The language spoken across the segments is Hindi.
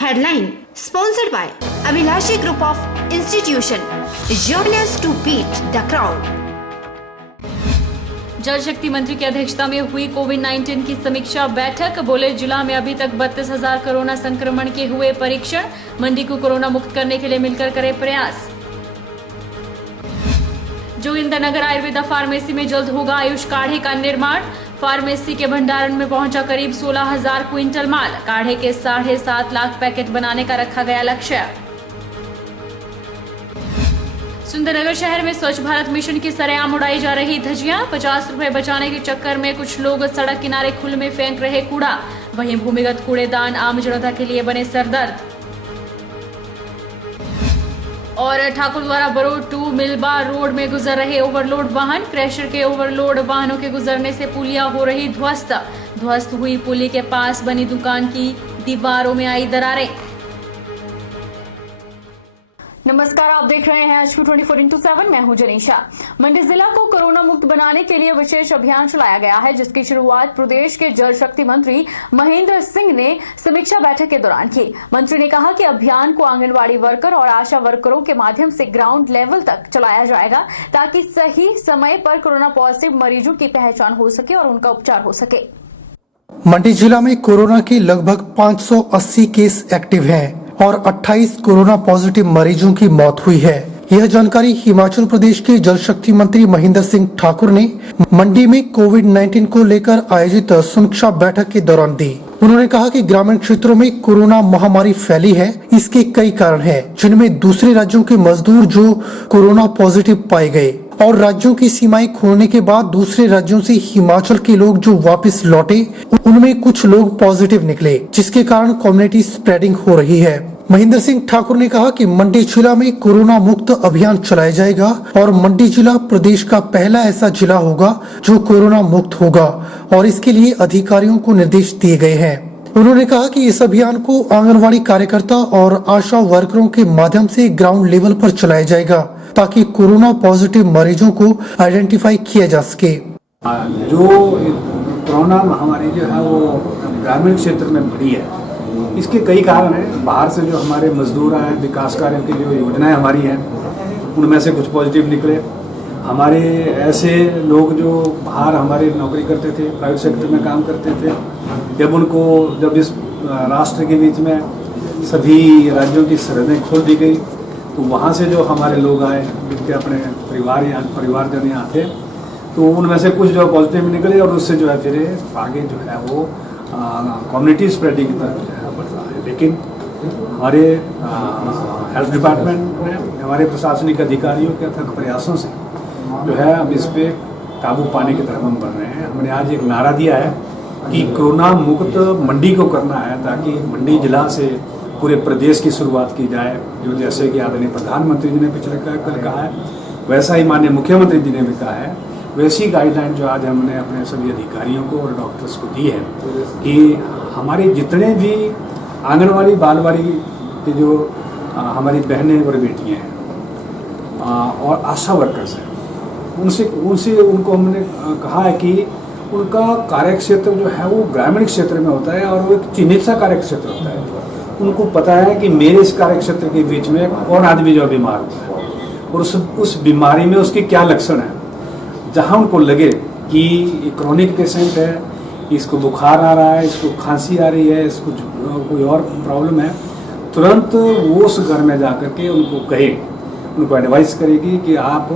Headline sponsored by Abhilashi Group of Institution. Join us to beat the crowd. जल शक्ति मंत्री की अध्यक्षता में हुई कोविड-19 की समीक्षा बैठक। बोले, जिला में अभी तक 32,000 कोरोना संक्रमण के हुए परीक्षण। मंडी को कोरोना मुक्त करने के लिए मिलकर करे प्रयास। जोगिंदरनगर आयुर्वेदा फार्मेसी में जल्द होगा आयुष काढ़े का निर्माण। फार्मेसी के भंडारण में पहुंचा करीब 16,000 क्विंटल माल। काढ़े के 7.5 लाख पैकेट बनाने का रखा गया लक्ष्य। सुंदरनगर शहर में स्वच्छ भारत मिशन की सरेआम उड़ाई जा रही धज्जियां। 50 रुपए बचाने के चक्कर में कुछ लोग सड़क किनारे खुले में फेंक रहे कूड़ा। वहीं भूमिगत कूड़ेदान आम जनता के लिए बने सरदर्द। और ठाकुर द्वारा बरोड टू मिलबा रोड में गुजर रहे ओवरलोड वाहन। क्रैशर के ओवरलोड वाहनों के गुजरने से पुलिया हो रही ध्वस्त हुई पुली के पास बनी दुकान की दीवारों में आई दरारें। नमस्कार, आप देख रहे हैं HQ 24x7। मैं हूं जनीशा। मंडी जिला को कोरोना मुक्त बनाने के लिए विशेष अभियान चलाया गया है, जिसकी शुरुआत प्रदेश के जल शक्ति मंत्री महेंद्र सिंह ने समीक्षा बैठक के दौरान की। मंत्री ने कहा कि अभियान को आंगनबाड़ी वर्कर और आशा वर्करों के माध्यम से ग्राउंड लेवल तक चलाया जाएगा, ताकि सही समय पर कोरोना पॉजिटिव मरीजों की पहचान हो सके और उनका उपचार हो सके। मंडी जिला में कोरोना के लगभग 580 केस एक्टिव हैं और 28 कोरोना पॉजिटिव मरीजों की मौत हुई है। यह जानकारी हिमाचल प्रदेश के जल शक्ति मंत्री महेंद्र सिंह ठाकुर ने मंडी में कोविड-19 को लेकर आयोजित समीक्षा बैठक के दौरान दी। उन्होंने कहा कि ग्रामीण क्षेत्रों में कोरोना महामारी फैली है। इसके कई कारण हैं, जिनमें दूसरे राज्यों के मजदूर जो कोरोना पॉजिटिव पाए गए और राज्यों की सीमाएं खोलने के बाद दूसरे राज्यों से हिमाचल के लोग जो वापस लौटे, उनमें कुछ लोग पॉजिटिव निकले, जिसके कारण कम्युनिटी स्प्रेडिंग हो रही है। महेंद्र सिंह ठाकुर ने कहा कि मंडी जिला में कोरोना मुक्त अभियान चलाया जाएगा और मंडी जिला प्रदेश का पहला ऐसा जिला होगा जो कोरोना मुक्त होगा और इसके लिए अधिकारियों को निर्देश दिए गए हैं। उन्होंने कहा कि इस अभियान को आंगनबाड़ी कार्यकर्ता और आशा वर्करों के माध्यम से ग्राउंड लेवल पर चलाया जाएगा, ताकि कोरोना पॉजिटिव मरीजों को आइडेंटिफाई किया जा सके। जो कोरोना महामारी जो है वो ग्रामीण क्षेत्र में बढ़ी है, इसके कई कारण हैं। बाहर से जो हमारे मजदूर आए, विकास कार्यों की जो योजनाएं हमारी हैं, उनमें से कुछ पॉजिटिव निकले। हमारे ऐसे लोग जो बाहर हमारे नौकरी करते थे, प्राइवेट सेक्टर में काम करते थे, जब इस राष्ट्र के बीच में सभी राज्यों की सरहदें खोल दी गई, तो वहाँ से जो हमारे लोग आए, जिनके अपने परिवारजन यहाँ थे, तो उनमें से कुछ जो पॉजिटिव निकले और उससे जो है फिर आगे जो है वो कम्युनिटी स्प्रेडिंग पर जो है बढ़ रहा है। लेकिन हमारे हेल्थ डिपार्टमेंट ने, हमारे प्रशासनिक अधिकारियों के अथक प्रयासों से जो है अब इस पे काबू पाने की तरफ हम बढ़ रहे हैं। हमने आज एक नारा दिया है कि कोरोना मुक्त मंडी को करना है, ताकि मंडी जिला से पूरे प्रदेश की शुरुआत की जाए। जो जैसे कि आदरणीय प्रधानमंत्री जी ने पिछले कल कहा है, वैसा ही माननीय मुख्यमंत्री जी ने भी कहा है, वैसी गाइडलाइन जो आज हमने अपने सभी अधिकारियों को और डॉक्टर्स को दी है कि हमारे जितने भी आंगनवाड़ी बालवाड़ी के जो हमारी बहनें और बेटियां हैं और आशा वर्कर्स हैं, उनको हमने कहा है कि उनका कार्य क्षेत्र जो है वो ग्रामीण क्षेत्र में होता है और वो एक चिन्हित सा कार्य क्षेत्र होता है। उनको पता है कि मेरे इस कार्य क्षेत्र के बीच में कौन आदमी जो बीमार होता है और उस बीमारी में उसके क्या लक्षण है। जहाँ उनको लगे कि ये क्रोनिक पेशेंट है, इसको बुखार आ रहा है, इसको खांसी आ रही है, इसको कोई और प्रॉब्लम है, तुरंत वो उस घर में जाकर के उनको एडवाइस करेगी कि आप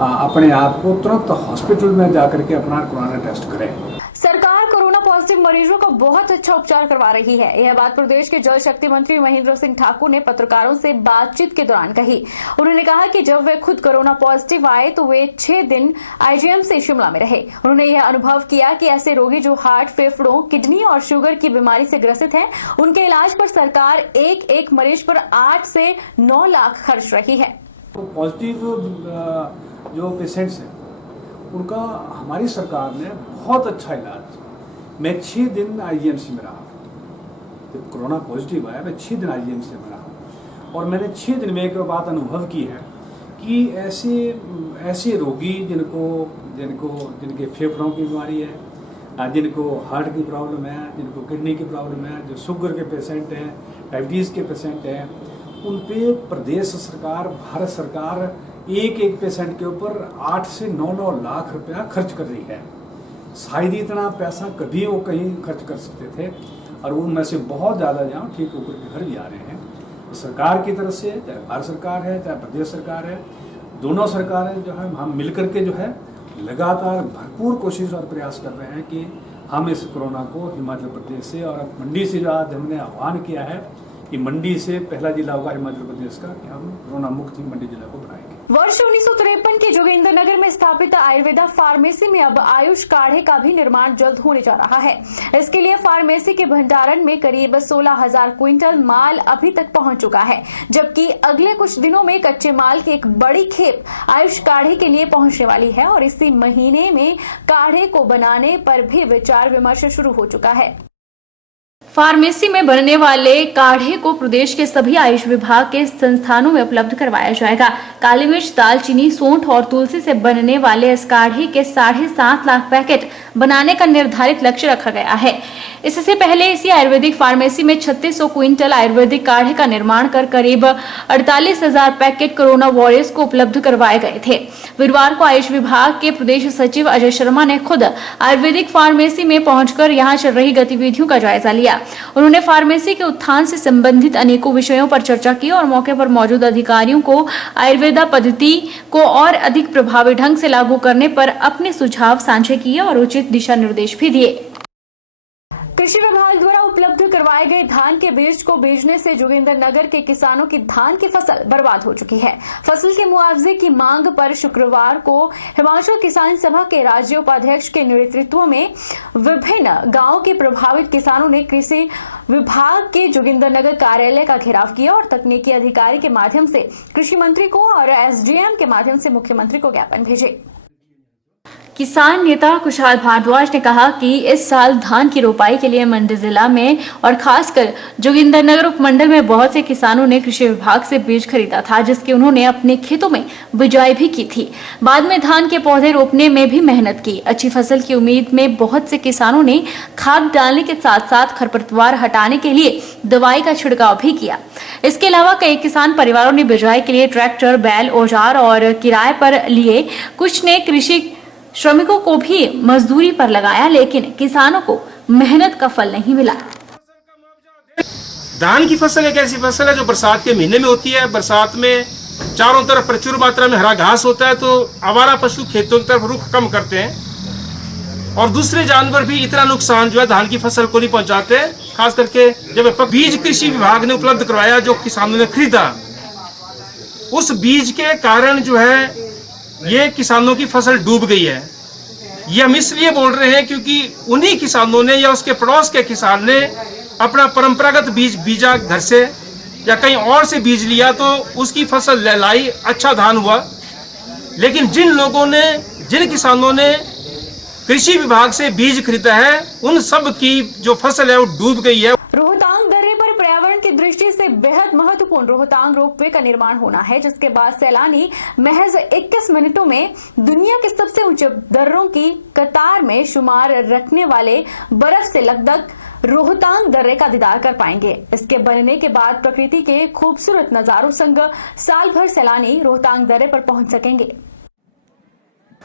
अपने आप को तुरंत हॉस्पिटल में जाकर के अपना कोरोना टेस्ट करें। सरकार कोरोना पॉजिटिव मरीजों का बहुत अच्छा उपचार करवा रही है। यह बात प्रदेश के जल शक्ति मंत्री महेंद्र सिंह ठाकुर ने पत्रकारों से बातचीत के दौरान कही। उन्होंने कहा कि जब वे खुद कोरोना पॉजिटिव आए तो वे 6 दिन IGMC शिमला में रहे। उन्होंने यह अनुभव किया कि ऐसे रोगी जो हार्ट, फेफड़ों, किडनी और शुगर की बीमारी से ग्रसित हैं, उनके इलाज पर सरकार एक मरीज पर 8 से 9 लाख खर्च रही है। पॉजिटिव जो पेशेंट्स हैं, उनका हमारी सरकार ने बहुत अच्छा इलाज। मैं 6 दिन IGMC में रहा। जब कोरोना पॉजिटिव आया, मैं 6 दिन IGMC में रहा और मैंने 6 दिन में एक बात अनुभव की है कि ऐसे रोगी जिनके फेफड़ों की बीमारी है, जिनको हार्ट की प्रॉब्लम है, जिनको किडनी की प्रॉब्लम है, जो शुगर के पेशेंट हैं, डायबिटीज़ के पेशेंट हैं, उन पे प्रदेश सरकार, भारत सरकार एक एक पेशेंट के ऊपर 8 से 9 लाख रुपया खर्च कर रही है। शायद इतना पैसा कभी वो कहीं खर्च कर सकते थे, और उनमें से बहुत ज़्यादा जहाँ ठीक होकर के घर भी आ रहे हैं। सरकार की तरफ से, चाहे भारत सरकार है, चाहे प्रदेश सरकार है, दोनों सरकारें जो है हम मिलकर के जो है लगातार भरपूर कोशिश और प्रयास कर रहे हैं कि हम इस कोरोना को हिमाचल प्रदेश से और मंडी से जो आज हमने आह्वान किया है कि मंडी से पहला जिला होगा हिमाचल प्रदेश का कि हम कोरोना मुक्त ही मंडी जिला को बनाएंगे। वर्ष 1953 के जोगिंद्रनगर में स्थापित आयुर्वेदा फार्मेसी में अब आयुष काढ़े का भी निर्माण जल्द होने जा रहा है। इसके लिए फार्मेसी के भंडारण में करीब 16,000 क्विंटल माल अभी तक पहुंच चुका है, जबकि अगले कुछ दिनों में कच्चे माल की एक बड़ी खेप आयुष काढ़े के लिए पहुंचने वाली है और इसी महीने में काढ़े को बनाने पर भी विचार विमर्श शुरू हो चुका है। फार्मेसी में बनने वाले काढ़े को प्रदेश के सभी आयुष विभाग के संस्थानों में उपलब्ध करवाया जाएगा। काली मिर्च, दालचीनी, सौंठ और तुलसी से बनने वाले इस काढ़े के 7.5 लाख पैकेट बनाने का निर्धारित लक्ष्य रखा गया है। इससे पहले इसी आयुर्वेदिक फार्मेसी में 3600 क्विंटल आयुर्वेदिक काढ़े का निर्माण कर करीब 48,000 पैकेट कोरोना वॉरियर्स को उपलब्ध करवाए गए थे। गुरुवार को आयुष विभाग के प्रदेश सचिव अजय शर्मा ने खुद आयुर्वेदिक फार्मेसी में पहुंचकर यहां चल रही गतिविधियों का जायजा लिया। उन्होंने फार्मेसी के उत्थान से संबंधित अनेकों विषयों पर चर्चा की और मौके पर मौजूद अधिकारियों को आयुर्वेदा पद्धति को और अधिक प्रभावी ढंग से लागू करने पर अपने सुझाव साझे किए और उचित दिशा निर्देश भी दिए। कृषि विभाग द्वारा उपलब्ध करवाए गए धान के बीज को बेचने से जोगिंद्रनगर के किसानों की धान की फसल बर्बाद हो चुकी है। फसल के मुआवजे की मांग पर शुक्रवार को हिमाचल किसान सभा के राज्य उपाध्यक्ष के नेतृत्व में विभिन्न गांवों के प्रभावित किसानों ने कृषि विभाग के जोगिंद्रनगर कार्यालय का घेराव किया और तकनीकी अधिकारी के माध्यम से कृषि मंत्री को और एसडीएम के माध्यम से मुख्यमंत्री को ज्ञापन भेजे। किसान नेता कुशाल भारद्वाज ने कहा कि इस साल धान की रोपाई के लिए मंडी जिला में और खासकर जोगिंद्रनगर उपमंडल में बहुत से किसानों ने कृषि विभाग से बीज खरीदा था, जिसकी उन्होंने अपने खेतों में बिजाई भी की थी। बाद में धान के पौधे रोपने में भी मेहनत की। अच्छी फसल की उम्मीद में बहुत से किसानों ने खाद डालने के साथ साथ खरपतवार हटाने के लिए दवाई का छिड़काव भी किया। इसके अलावा कई किसान परिवारों ने बिजाई के लिए ट्रैक्टर, बैल, औजार और किराए पर लिए। कुछ ने कृषि श्रमिकों को भी मजदूरी पर लगाया, लेकिन किसानों को मेहनत का फल नहीं मिला। धान की फसल एक ऐसी फसल है जो बरसात के महीने में होती है। बरसात में चारों तरफ प्रचुर मात्रा में हरा घास होता है, तो आवारा पशु खेतों की तरफ रुख कम करते हैं और दूसरे जानवर भी इतना नुकसान जो है धान की फसल को नहीं पहुंचाते। खास करके जब बीज कृषि विभाग ने उपलब्ध करवाया, जो किसानों ने खरीदा, उस बीज के कारण जो है ये किसानों की फसल डूब गई है। ये हम इसलिए बोल रहे हैं क्योंकि उन्हीं किसानों ने या उसके पड़ोस के किसान ने अपना परंपरागत बीज बीजा घर से या कहीं और से बीज लिया, तो उसकी फसल लहलाई, अच्छा धान हुआ। लेकिन जिन किसानों ने कृषि विभाग से बीज खरीदा है, उन सब की जो फसल है वो डूब गई है। रोहतांग दर्रे पर पर्यावरण की दृष्टि से बेहद महत्वपूर्ण रोहतांग रोपवे का निर्माण होना है, जिसके बाद सैलानी महज 21 मिनटों में दुनिया के सबसे ऊंचे दर्रों की कतार में शुमार रखने वाले बर्फ से लकदक रोहतांग दर्रे का दीदार कर पाएंगे। इसके बनने के बाद प्रकृति के खूबसूरत नजारों संग साल भर सैलानी रोहतांग दर्रे पर पहुंच सकेंगे।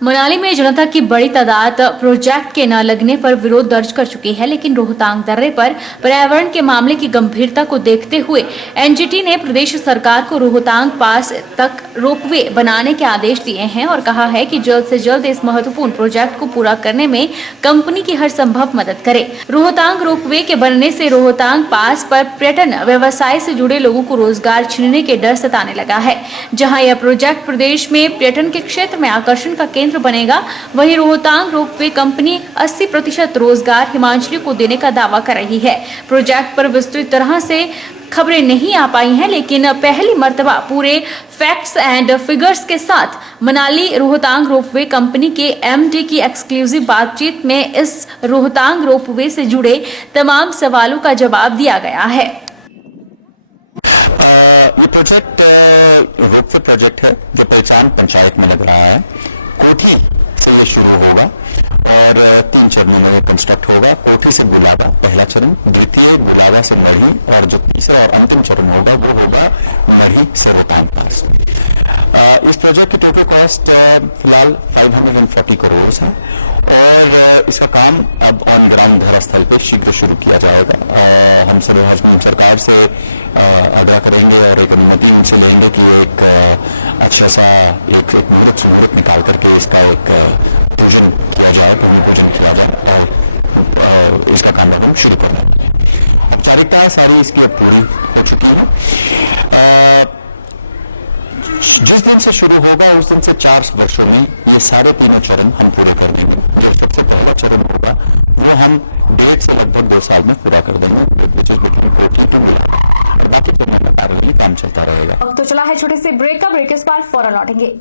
मनाली में जनता की बड़ी तादाद प्रोजेक्ट के न लगने पर विरोध दर्ज कर चुकी है, लेकिन रोहतांग दर्रे पर पर्यावरण के मामले की गंभीरता को देखते हुए एनजीटी ने प्रदेश सरकार को रोहतांग पास तक रोपवे बनाने के आदेश दिए हैं और कहा है कि जल्द से जल्द इस महत्वपूर्ण प्रोजेक्ट को पूरा करने में कंपनी की हर संभव मदद करे। रोहतांग रोपवे के बनने से रोहतांग पास पर पर्यटन व्यवसाय से जुड़े लोगों को रोजगार छीनने के डर सताने लगा है। जहाँ यह प्रोजेक्ट प्रदेश में पर्यटन के क्षेत्र में आकर्षण का केंद्र बनेगा, वहीं रोहतांग रोपवे कंपनी 80% रोजगार हिमाचलियों को देने का दावा कर रही है। प्रोजेक्ट पर विस्तृत तरह से खबरें नहीं आ पाई हैं, लेकिन पहली मर्तबा पूरे फैक्ट्स एंड फिगर्स के साथ मनाली रोहतांग रोपवे कंपनी के एमडी की एक्सक्लूसिव बातचीत में इस रोहतांग रोपवे से जुड़े तमाम सवालों का जवाब दिया गया है। ये प्रोजेक्ट रोपवे प्रोजेक्ट है जो पहचान पंचायत में लग रहा है। कोठी से ये शुरू होगा और 3 चरणों में कंस्ट्रक्ट होगा। कोठी से गुलाबा पहला चरण, द्वितीय गुलाबा से मढ़ी, और जो तीसरा और अंतिम चरण होगा वो होगा मढ़ी से रोहतांग पास। इस प्रोजेक्ट की टोटल कॉस्ट फिलहाल 540 करोड़ है और इसका काम अब ऑन ग्राउंड धरास्थल पे शीघ्र शुरू किया जाएगा। हम सरकार से आग्रह करेंगे और एक अनुमति उनसे लेंगे कि एक अच्छा सा एक मुहूर्त निकाल करके इसका एक पूजन किया जाए, भूमि पूजन किया जाए और इसका काम हम शुरू कर दें। औपचारिकताएं सारी इसकी अब पूरी हो चुकी हैं। जिस दिन से शुरू होगा उस दिन से 4 वर्षों में ये सारे तीनों चरण हम पूरे कर देंगे। जो सबसे पहला चरण होगा वो हम 1.5 से लगभग 2 साल में पूरा कर देंगे, विच इज बिटवीन कोठी टू गुलाबा, और बाकी चरणों में पैरेलली काम चलता रहेगा। अब तो चला है छोटे से ब्रेक का, ब्रेक के बाद फौरन लौटेंगे।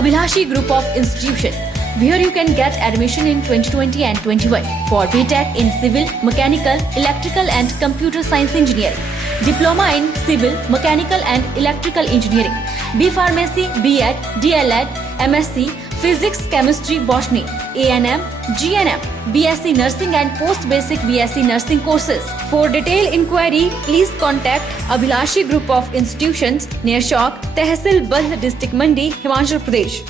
Abhilashi Group of Institution, where you can get admission in 2020 and 21 for BTech in Civil, Mechanical, Electrical and Computer Science Engineering, Diploma in Civil, Mechanical and Electrical Engineering, B Pharmacy, B.Ed, D.L.Ed, MSc, Physics, Chemistry, Botany, A&M, G&M, BSc Nursing and Post Basic BSc Nursing courses. For detailed inquiry, please contact Abhilashi Group of Institutions near Shop, Tehsil Balh District Mandi, Himachal Pradesh.